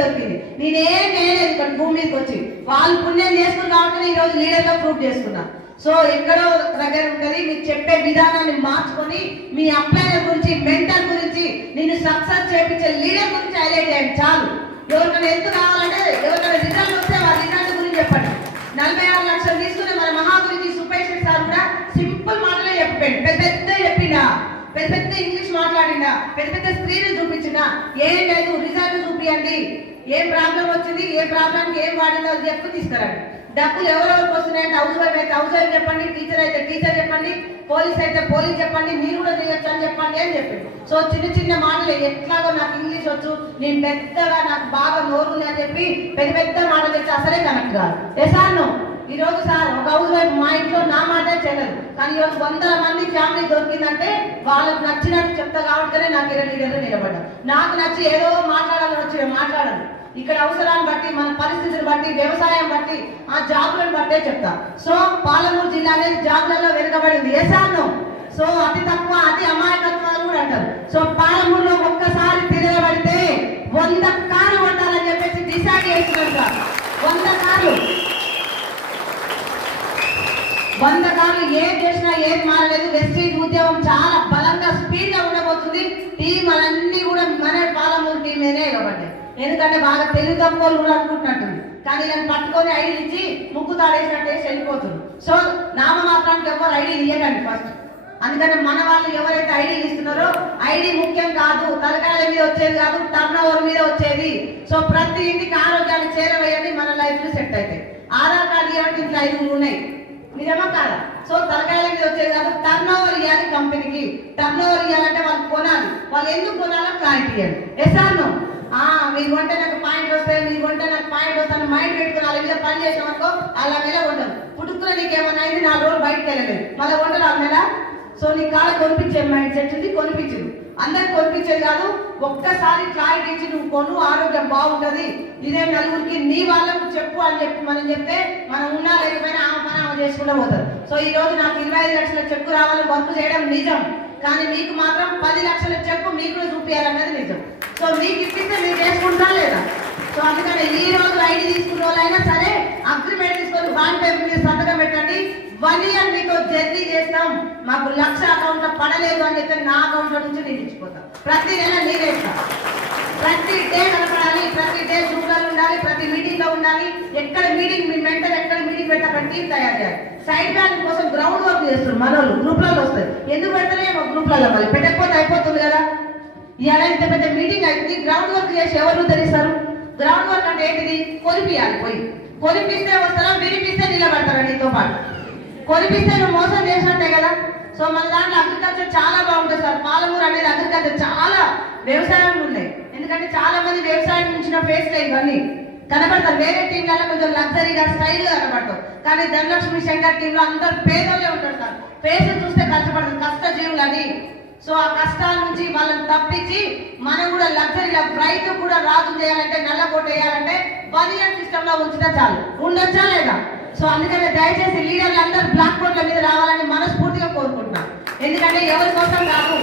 దొరికింది. నేనేం చేయలేదు ఇక్కడ భూమి మీదకి వచ్చి, వాళ్ళు పుణ్యం చేసుకుని కాబట్టి ఈ రోజు లీడర్గా ప్రూవ్ చేసుకున్నా. సో ఎక్కడో దగ్గర ఉంటుంది, మీకు చెప్పే విధానాన్ని మార్చుకొని మీ అప్లైనర్ గురించి, మెంటర్ గురించి, నేను సక్సెస్ చేయించే లీడర్ గురించి హైలైట్ చేయండి చాలు. ఎవరికైనా ఎంత కావాలంటే, ఎవరికైనా రిజల్ట్ వస్తే వాళ్ళ రిజల్ట్ గురించి చెప్పండి. 46 లక్షలు తీసుకుని మన మహా గురించి సుపేష్ సార్ కూడా సింపుల్ మాటలే చెప్పాడు. పెద్ద చెప్పినా, పెద్ద ఇంగ్లీష్ మాట్లాడినా, పెద్ద స్క్రీన్ చూపించినా ఏం లేదు, రిజల్ట్ చూపించండి. ఏ ప్రాబ్లం వచ్చింది, ఏ ప్రాబ్లంకి ఏం వాడిందో అది చెప్పి తీసుకురండి. డబ్బులు ఎవరెవరికి వస్తున్నాయంటే హౌస్ వైఫ్ అయితే హౌస్ వైఫ్ చెప్పండి, టీచర్ అయితే టీచర్ చెప్పండి, పోలీస్ అయితే పోలీస్ చెప్పండి, మీరు కూడా చేయొచ్చు అని చెప్పండి అని చెప్పి. సో చిన్న మాటలు, ఎట్లాగో నాకు ఇంగ్లీష్ వచ్చు, నేను పెద్దగా నాకు బాగా నోరు ఉంది అని చెప్పి పెద్ద మాటలు తెచ్చి అసలే కనెక్ట్ కాదు. ఎసాను ఈ రోజు సార్ ఒక హౌస్ వైఫ్ మా ఇంట్లో నా మాటే చెల్లదు, కానీ ఈరోజు 100 మంది ఫ్యామిలీ దొరికిందంటే వాళ్ళకి నచ్చినట్టు చెప్తా కాబట్టినే నాకు 20 లీడర్లు నిలబడ్డా. నాకు నచ్చి ఏదో మాట్లాడాలని వచ్చి మాట్లాడను. ఇక్కడ అవసరాన్ని బట్టి, మన పరిస్థితిని బట్టి, వ్యవసాయం బట్టి, ఆ జాబులను బట్టే చెప్తా. సో పాలమూరు జిల్లా అనేది జాబులలో వెనుకబడింది. ఎసాను సో అతి తక్కువ, అతి అమాయకత్వాలు కూడా అంటారు. సో పాలమూరులో ఒక్కసారి తిరగబడితే 100 కార్లు కొట్టాలని చెప్పేసి డిసైడ్ చేస్తున్నారు సార్. 100 కార్లు ఏం చేసినా ఏది మారలేదు. వెస్టీజ్ ఉద్యమం చాలా బలంగా స్పీడ్ గా ఉండబోతుంది. టీం అన్నీ కూడా మన పాలమూరు టీమేనే ఇవ్వబడ్డాయి. ఎందుకంటే బాగా తెలుగు తక్కువ కూడా అనుకుంటున్నట్టుంది, కానీ నేను పట్టుకొని ఐడి ఇచ్చి ముక్కు తాడేసినట్టే వెళ్ళిపోతుంది. సో నామమాత్రానికి ఎవరు ఐడి ఇవ్వకండి ఫస్ట్. అందుకని మన వాళ్ళు ఎవరైతే ఐడి ఇస్తున్నారో, ఐడి ముఖ్యం కాదు, తలకాయల మీద వచ్చేది కాదు, టర్న్ ఓవర్ మీద వచ్చేది. సో ప్రతి ఇంటికి ఆరోగ్యాన్ని చేరవేయండి, మన లైఫ్ సెట్ అవుతాయి. ఆధార్ కార్డు ఇవ్వండి, ఇంట్లో 5 ఉన్నాయి, నిజమా కాదా? సో తలకాయల మీద వచ్చేది కాదు, టర్న్ ఓవర్ ఇవ్వాలి కంపెనీకి. టర్న్ ఓవర్ ఇవ్వాలంటే వాళ్ళు కొనాలి, వాళ్ళు ఎందుకు కొనాలో క్లారిటీ ఇవ్వండి. ఎసాను మీరు కొంటే నాకు పాయింట్ వస్తాయి, మీరు కొంటే నాకు పాయింట్ వస్తాను మైండ్ పెట్టుకుని వాళ్ళ మీద పని చేసామనుకో అలా నెల ఉండదు. పుట్టుకున్న నీకేమన్నా అయింది, 4 రోజులు బయటకు వెళ్ళలేదు, మళ్ళీ ఉండదు ఆ నెల. సో నీ కాళ్ళ కొనిపించే మైండ్ సెట్ ఉంది, కొనిపించదు. అందరికి కొనిపించేది కాదు, ఒక్కసారి క్లారిటీ ఇచ్చి నువ్వు కొను, ఆరోగ్యం బాగుంటుంది, ఇదే నలుగురికి నీ వాళ్ళకు చెప్పు అని చెప్పి మనం చెప్తే మనం ఉన్నా లేకపోయినా ఆమె పని ఆమె చేసుకుంటూ పోతారు. సో ఈ రోజు నాకు 25 లక్షల చెక్కు రావాలని వర్క్ చేయడం నిజం, కానీ మీకు మాత్రం 10 లక్షల చెక్కు మీకు కూడా చూపించాలన్నది నిజం. సో మీకు ఇప్పిస్తే మీరు చేసుకుంటా లేదా? సో అందుకని ఈ రోజు ఐడి తీసుకున్న వాళ్ళైనా సరే అగ్రిమెంట్ తీసుకొని బాండ్ పేపర్ మీద సంతకం పెట్టండి. 1 ఇయర్ మీతో జర్నీ చేస్తాం, మాకు 1 లక్ష అకౌంట్ లో పడలేదు అని చెప్తే నా అకౌంట్ లో నుంచి నేను ఇచ్చిపోతాం. ప్రతి నెల నేనేస్తాం, ప్రతి డే కనపడాలి, ప్రతి డే జూమ్లో ఉండాలి, ప్రతి మీటింగ్ లో ఉండాలి. ఎక్కడ మీటింగ్ మీ మెంటర్ ఎక్కడ మీటింగ్ పెట్టి అక్కడ టీం తయారు చేయాలి. సైడ్ బ్యాన్ కోసం గ్రౌండ్ వర్క్ చేస్తారు మన వాళ్ళు, గ్రూప్లలో వస్తాయి. ఎందుకు పెడతానే గ్రూప్లలో మళ్ళీ పెట్టకపోతే అయిపోతుంది కదా. ఇలా ఇంత పెద్ద మీటింగ్ అవుతుంది, గ్రౌండ్ వర్క్ చేసి ఎవరు తెలుస్తారు? గ్రౌండ్ వర్క్ అంటే ఏంటిది? కొలిపియాలి, పోయి కొలిపిస్తే వస్తారా, వినిపిస్తే నిలబడతారా నీతో పాటు. కొలిపిస్తే నువ్వు మోసం చేసినట్టే కదా. సో మన దాంట్లో అగ్రికల్చర్ చాలా బాగుంటుంది సార్. పాలమూరు అనేది అగ్రికల్చర్ చాలా వ్యవసాయంలో ఉన్నాయి, ఎందుకంటే చాలా మంది వ్యవసాయం నుంచి ఫేస్లే ఇవన్నీ కనబడతారు. వేరే టీంలలో కొంచెం లగ్జరీగా స్టైల్గా కనబడతారు, కానీ ధనలక్ష్మి శంకర్ టీంలో అందరు పేదోళ్ళే ఉంటారు సార్. ఫేస్ చూస్తే కష్టపడతారు, కష్టజీవులు అని. సో ఆ కష్టాల నుంచి వాళ్ళని తప్పించి మనం కూడా లగ్జరీగా రైతు కూడా రాజు చేయాలంటే, నల్ల కోట వేయాలంటే 1 ఇయర్ సిస్టమ్ లో ఉంచితే చాలు. ఉండొచ్చా లేదా? సో అందుకనే దయచేసి లీడర్లు అందరూ బ్లాక్ బోర్డుల మీద రావాలని మనస్ఫూర్తిగా కోరుకుంటున్నాం. ఎందుకంటే ఎవరి కోసం కాదు.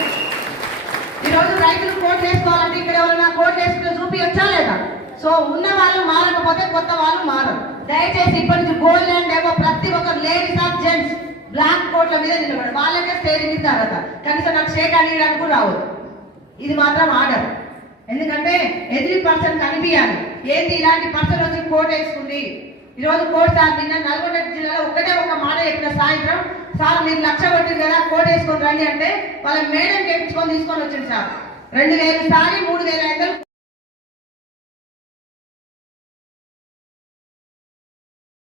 ఈరోజు రైతులు కోట్లు వేసుకోవాలంటే ఇక్కడ ఎవరైనా కోట్లు వేసుకుని చూపించచ్చా లేదా? సో ఉన్న వాళ్ళు మారకపోతే కొత్త వాళ్ళు మారరు. దయచేసి ఇప్పటి నుంచి గోల్డ్ ల్యాండ్ ఏమో ప్రతి ఒక్కరు లేడీస్ ఆర్ జెంట్స్ బ్లాక్ బోర్డుల మీద నిలబడి వాళ్ళకే స్టేజ్ ఇస్తారట, కనీసం నాకు షేక్ అనియడానికి కూడా రావద్దు. ఇది మాత్రం ఆర్డర్. ఎందుకంటే ఎదురు పర్సన్ కనిపించాలి. ఏంటి ఇలాంటి పర్సన్ వచ్చి కోట్ వేసుకుంది. ఈరోజు కోట్ సార్ నిన్న నల్గొండ జిల్లాలో ఒకటే ఒక మాట చెప్పిన, సాయంత్రం సార్ మీరు 1 లక్ష కొట్టింది కదా కోట్ వేసుకొని రండి అంటే వాళ్ళ మేడం చేయించుకొని తీసుకొని వచ్చింది సార్. 2000 సారి 3500